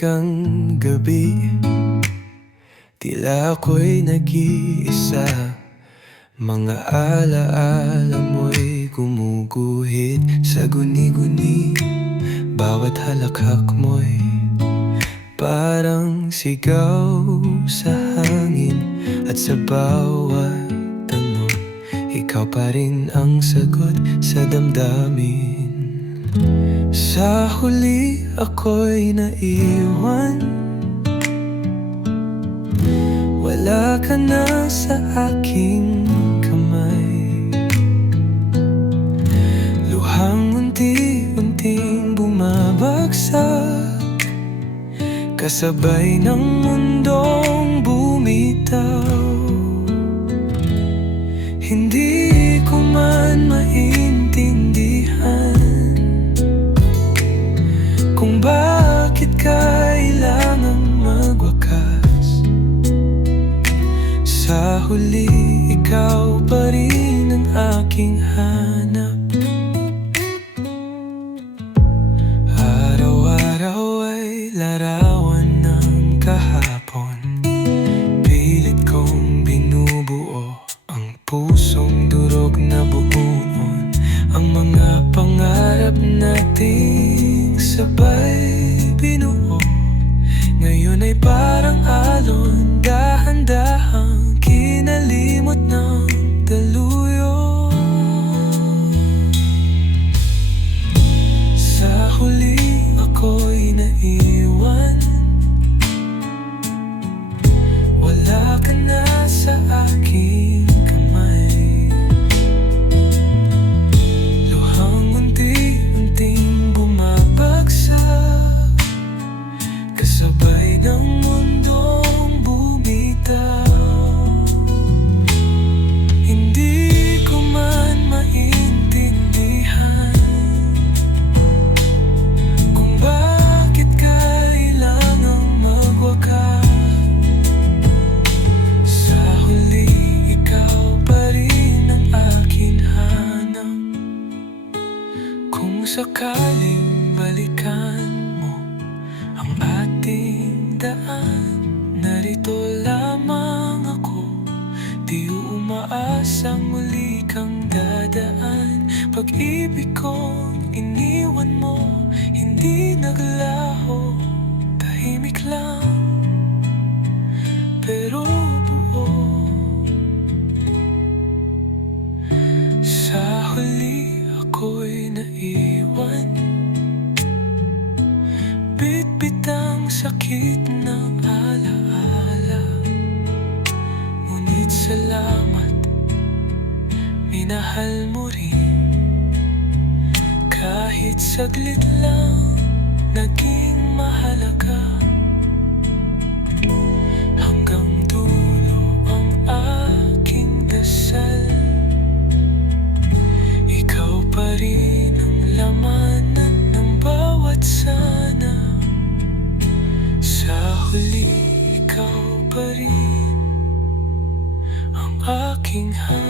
kang gabi, tila ako'y nag-iisa. Mga alaala mo'y gumuguhit sa guni-guni. Bawat halakhak mo'y parang sigaw sa hangin. At sa bawat tanong, ikaw pa rin ang sagot sa damdamin. Sa huli ako'y naiwan, wala ka na sa aking kamay. Luhang unti-unting bumabagsak, kasabay ng mundong bumitaw. Hindi ko man maintindihan kung bakit kailangang magwakas. Sa huli, ikaw pa rin ang aking hanap. Araw-araw ay larawan ng kahapon. Pilit kong binubuo ang pusong durog na buuan. Ang mga pangarap nating sabay binuo, ngayon ay parang alon, dahan-dahang kinalimot ng daluyo. Sa huli ako'y naiwan, wala ka na sa aking kamay. Luhang unti-unting bumabagsak, kasabay ng mundong bumitaw. Hindi ko man maintindihan kung bakit kailangang magwakas. Sa huli, ikaw pa rin ang akin hanap. Kung sakaling balikan mo ang ating daan, narito lamang ako. Di umaasang muli kang dadaan. Pag-ibig kong iniwan mo, hindi naglaho. Tahimik lang, pero buo. Sa huli ako'y naiwan, bit-bit ang sakit ng alaala. Ngunit salamat, minahal mo rin. Kahit saglit lang, naging mahalaga. Hanggang dulo ang aking dasal, ikaw pa rin ang lamanan ng bawat sana. Sa huli, ikaw pa rin ang aking hanap.